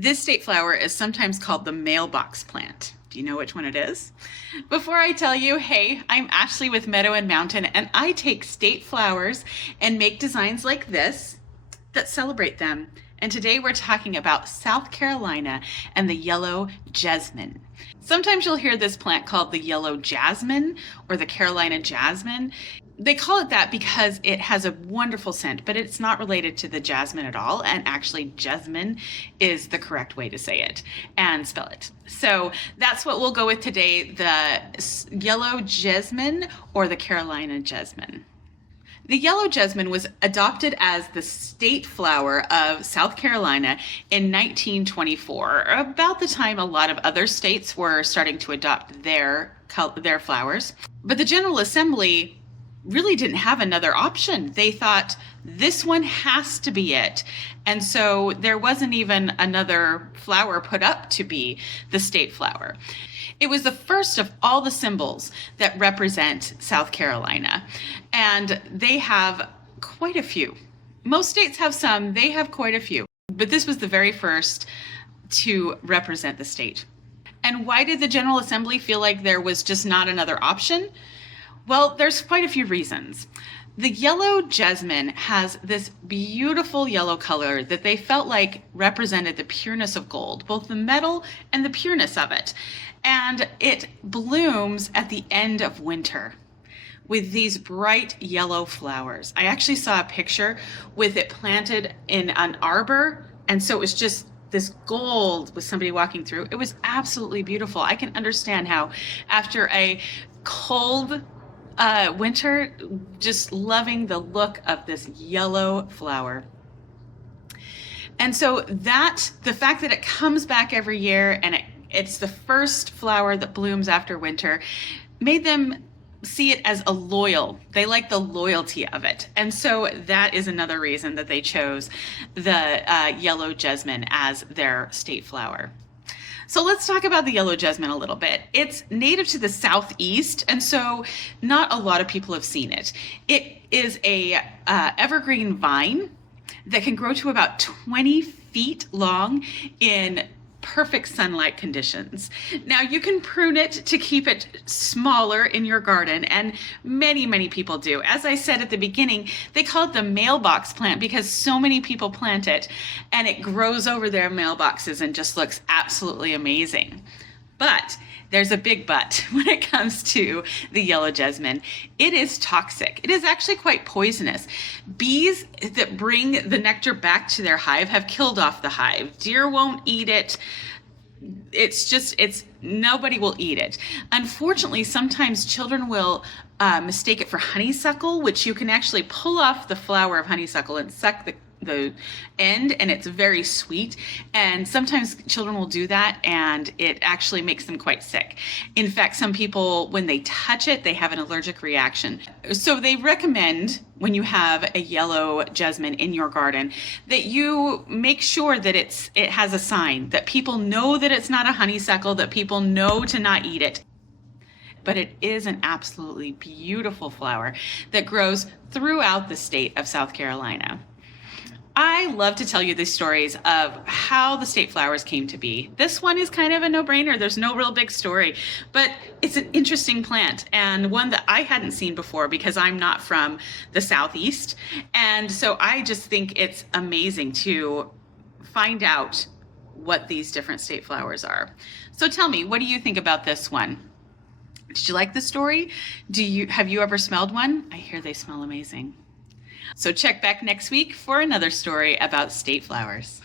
This state flower is sometimes called the mailbox plant. Do you know which one it is? Before I tell you, hey, I'm Ashley with Meadow Mountain, and I take state flowers and make designs like this that celebrate them. And today we're talking about South Carolina and the yellow jessamine. Sometimes you'll hear this plant called the yellow jasmine or the Carolina jasmine. They call it that because it has a wonderful scent, but it's not related to the jasmine at all. And actually, jessamine is the correct way to say it and spell it. So that's what we'll go with today, the yellow jessamine or the Carolina jasmine. The yellow jessamine was adopted as the state flower of South Carolina in 1924, about the time a lot of other states were starting to adopt their flowers. But the General Assembly really didn't have another option. They thought this one has to be it. And so there wasn't even another flower put up to be the state flower. It was the first of all the symbols that represent South Carolina. And they have quite a few. Most states have some, they have quite a few. But this was the very first to represent the state. And why did the General Assembly feel like there was just not another option? Well, there's quite a few reasons. The yellow jessamine has this beautiful yellow color that they felt like represented the pureness of gold, both the metal and the pureness of it. And it blooms at the end of winter with these bright yellow flowers. I actually saw a picture with it planted in an arbor, and so it was just this gold with somebody walking through. It was absolutely beautiful. I can understand how after a cold winter, just loving the look of this yellow flower. And so the fact that it comes back every year and it's the first flower that blooms after winter made them see it as they like the loyalty of it. And so that is another reason that they chose the yellow jessamine as their state flower. So let's talk about the yellow jessamine a little bit. It's native to the southeast, and so not a lot of people have seen it. It is a evergreen vine that can grow to about 20 feet long in perfect sunlight conditions. Now you can prune it to keep it smaller in your garden, and many people do. As I said at the beginning, they call it the mailbox plant because so many people plant it and it grows over their mailboxes and just looks absolutely amazing. But there's a big but when it comes to the yellow jessamine. It is toxic. It is actually quite poisonous. Bees that bring the nectar back to their hive have killed off the hive. Deer won't eat it. Nobody will eat it. Unfortunately, sometimes children will mistake it for honeysuckle, which you can actually pull off the flower of honeysuckle and suck the end, and it's very sweet. And sometimes children will do that and it actually makes them quite sick. In fact, some people, when they touch it, they have an allergic reaction. So they recommend when you have a yellow jessamine in your garden that you make sure that it has a sign, that people know that it's not a honeysuckle, that people know to not eat it. But it is an absolutely beautiful flower that grows throughout the state of South Carolina. I love to tell you these stories of how the state flowers came to be. This one is kind of a no-brainer. There's no real big story, but it's an interesting plant and one that I hadn't seen before because I'm not from the Southeast. And so I just think it's amazing to find out what these different state flowers are. So tell me, what do you think about this one? Did you like the story? Have you ever smelled one? I hear they smell amazing. So check back next week for another story about state flowers.